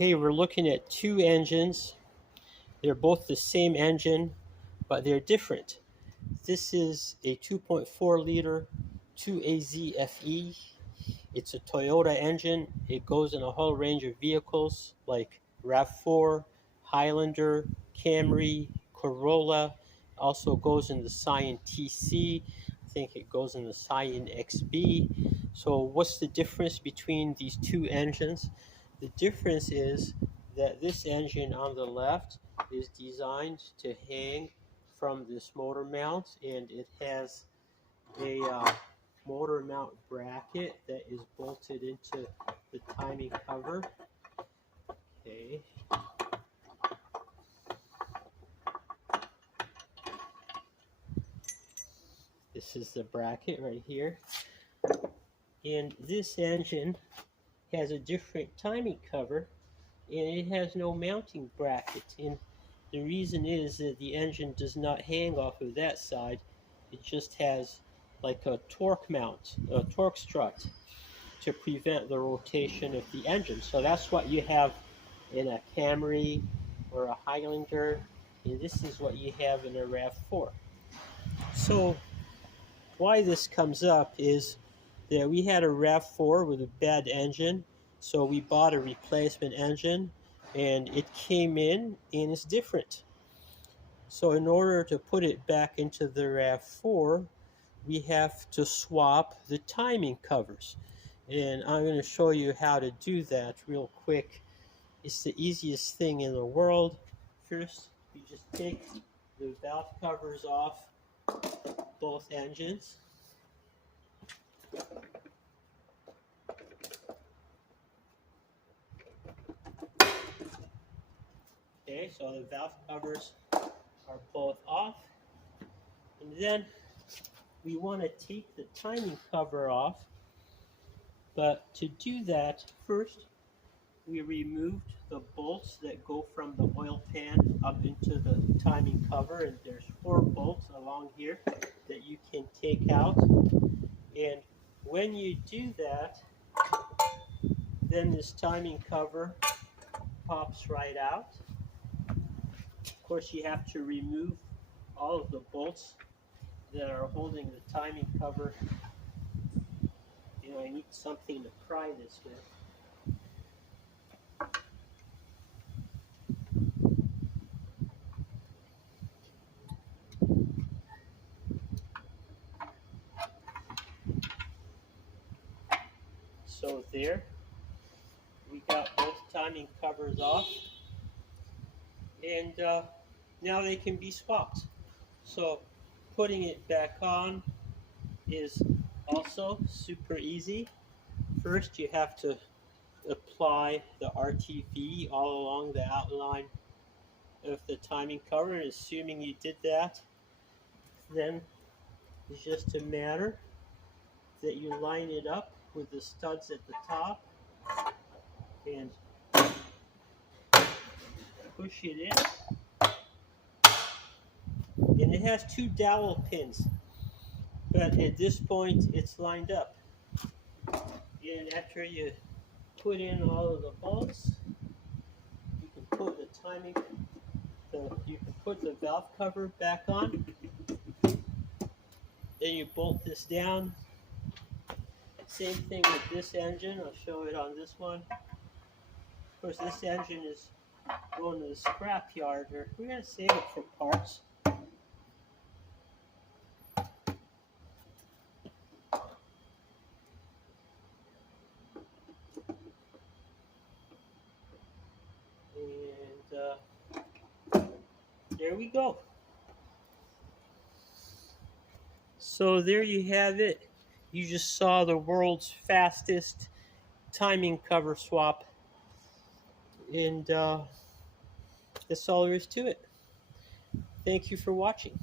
Okay, we're looking at two engines. They're both the same engine, but they're different. This is a 2.4-liter 2AZ-FE. It's a Toyota engine. It goes in a whole range of vehicles like RAV4, HIghlander, Camry, Corolla. Also goes in the Scion TC. I think it goes in the Scion XB. So what's the difference between these two engines? The difference is that this engine on the left is designed to hang from this motor mount, and it has a motor mount bracket that is bolted into the timing cover. Okay. This is the bracket right here. And this engine has a different timing cover, and it has no mounting bracket. And the reason is that the engine does not hang off of that side. It just has like a torque mount, a torque strut, to prevent the rotation of the engine. So that's what you have in a Camry or a Highlander, and this is what you have in a RAV4. So why this comes up is that we had a RAV4 with a bad engine, so we bought a replacement engine, and it came in and it's different. So in order to put it back into the RAV4, we have to swap the timing covers. And I'm going to show you how to do that real quick. It's the easiest thing in the world. First, you just take the valve covers off both engines. Okay, so the valve covers are both off. And then we want to take the timing cover off. But to do that, first we removed the bolts that go from the oil pan up into the timing cover, and there's 4 bolts along here that you can take out. And when you do that, then this timing cover pops right out. Of course, you have to remove all of the bolts that are holding the timing cover. You know, I need something to pry this with. So there, we got both timing covers off, and now they can be swapped. So putting it back on is also super easy. First, you have to apply the RTV all along the outline of the timing cover, and assuming you did that, then it's just a matter that you line it up with the studs at the top and push it in. And it has 2 dowel pins, but at this point it's lined up. And after you put in all of the bolts, you can put the timing, you can put the valve cover back on. Then you bolt this down. Same thing with this engine. I'll show it on this one. Of course, this engine is going to the scrap yard, or we're going to save it for parts. And there we go. So there you have it. You just saw the world's fastest timing cover swap, and that's all there is to it. Thank you for watching.